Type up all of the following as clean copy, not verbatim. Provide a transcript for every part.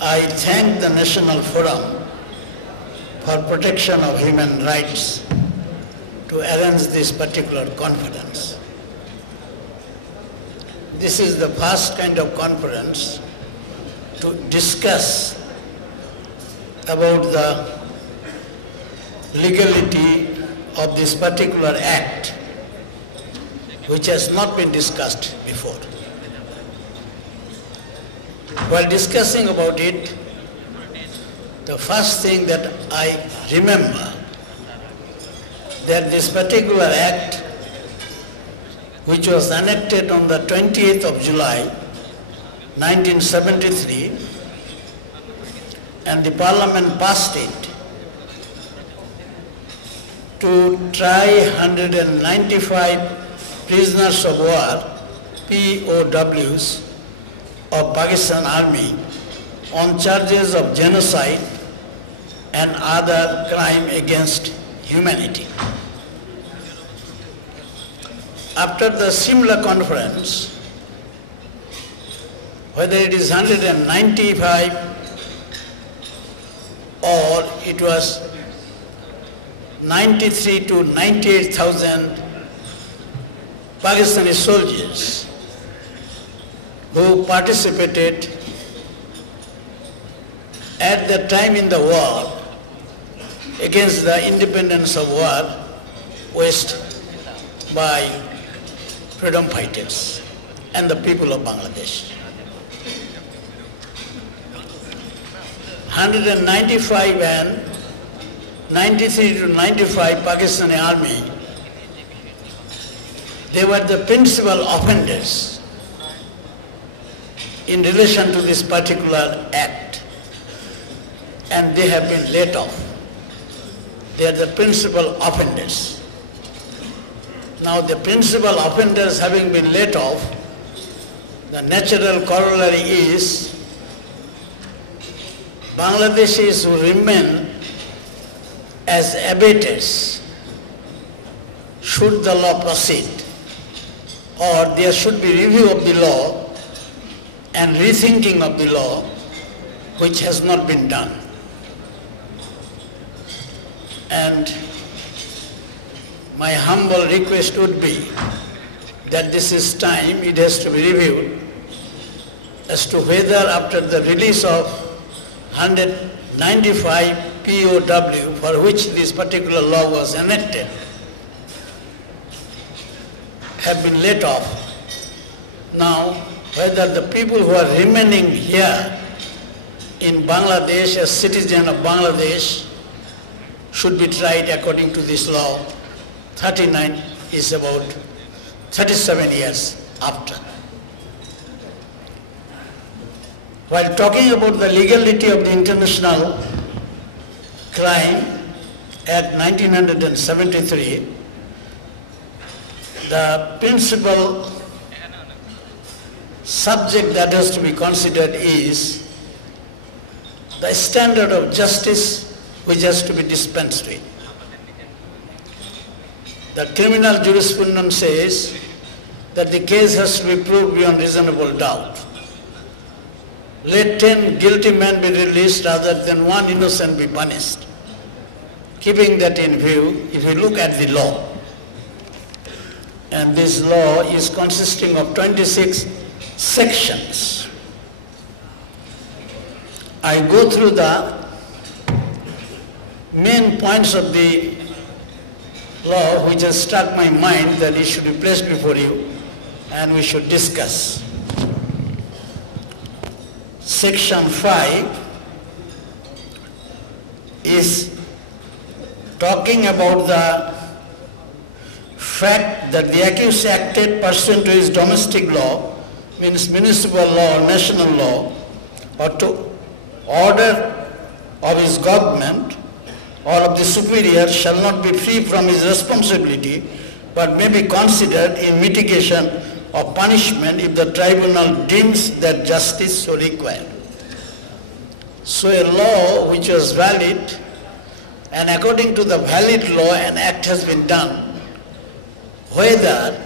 I thank the National Forum for Protection of Human Rights to arrange this particular conference. This is the first kind of conference to discuss about the legality of this particular act, which has not been discussed before. While discussing about it, the first thing that I remember that this particular act, which was enacted on the 28th of July, 1973, and the Parliament passed it to try 195 prisoners of war, POWs, of Pakistan Army on charges of genocide and other crime against humanity. After the similar conference, whether it is 195 or it was 93 to 98,000 Pakistani soldiers who participated at the time in the war against the independence of war waged by freedom fighters and the people of Bangladesh. 195 and 93 to 95 Pakistani army, they were the principal offenders in relation to this particular act, and they have been let off. They are the principal offenders. Now the principal offenders having been let off, the natural corollary is Bangladeshis who remain as abettors, should the law proceed, or there should be review of the law and rethinking of the law, which has not been done. And my humble request would be that this is time, it has to be reviewed as to whether after the release of 195 POW for which this particular law was enacted have been let off. Now, whether the people who are remaining here in Bangladesh as citizens of Bangladesh should be tried according to this law. 39 is about 37 years after. While talking about the legality of the International Crime Act 1973, the principal subject that has to be considered is the standard of justice which has to be dispensed with. The criminal jurisprudence says that the case has to be proved beyond reasonable doubt. Let 10 guilty men be released rather than one innocent be punished. Keeping that in view, if you look at the law, and this law is consisting of 26 sections. I go through the main points of the law which has struck my mind that it should be placed before you and we should discuss. Section 5 is talking about the fact that the accused acted pursuant to his domestic law, means municipal law or national law, or to order of his government or of the superior, shall not be free from his responsibility, but may be considered in mitigation of punishment if the tribunal deems that justice so required. So a law which was valid, and according to the valid law an act has been done, whether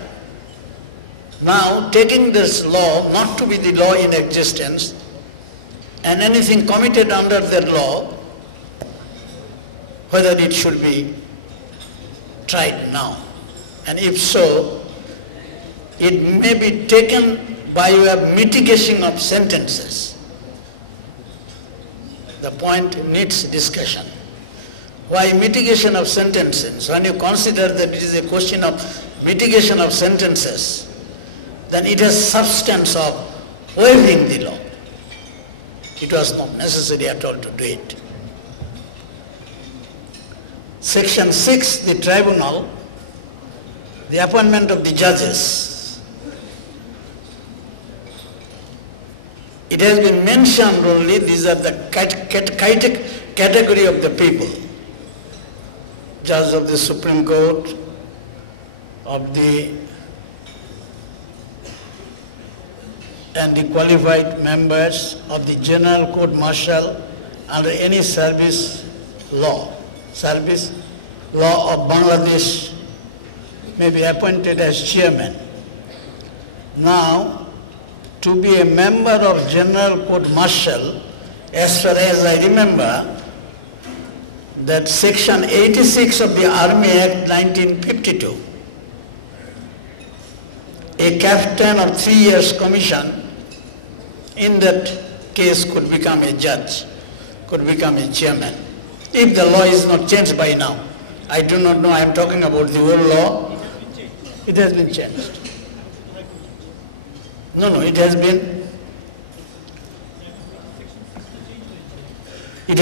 now taking this law not to be the law in existence, and anything committed under that law, whether it should be tried now. And if so, it may be taken by way of mitigation of sentences. The point needs discussion. Why mitigation of sentences? When you consider that it is a question of mitigation of sentences, then it has substance of waiving the law. It was not necessary at all to do it. Section 6, the tribunal, the appointment of the judges. It has been mentioned only, these are the category of the people. Judge of the Supreme Court, and the qualified members of the General Court Martial under any service law of Bangladesh may be appointed as chairman. Now, to be a member of General Court Martial, as far as I remember, that Section 86 of the Army Act 1952, a captain of 3 years commission in that case could become a judge, could become a chairman, if the law is not changed by now. I do not know, I am talking about the old law. It has been changed. No, it has been. It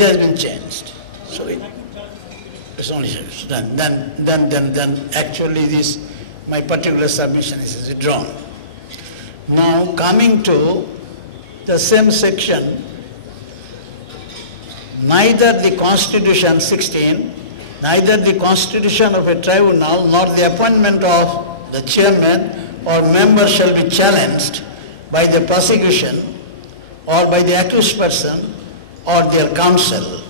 has been changed. So it's only done. Then actually this, my particular submission is withdrawn. Now coming to the same section, neither the Constitution 16, neither the constitution of a tribunal nor the appointment of the chairman or member shall be challenged by the prosecution or by the accused person or their counsel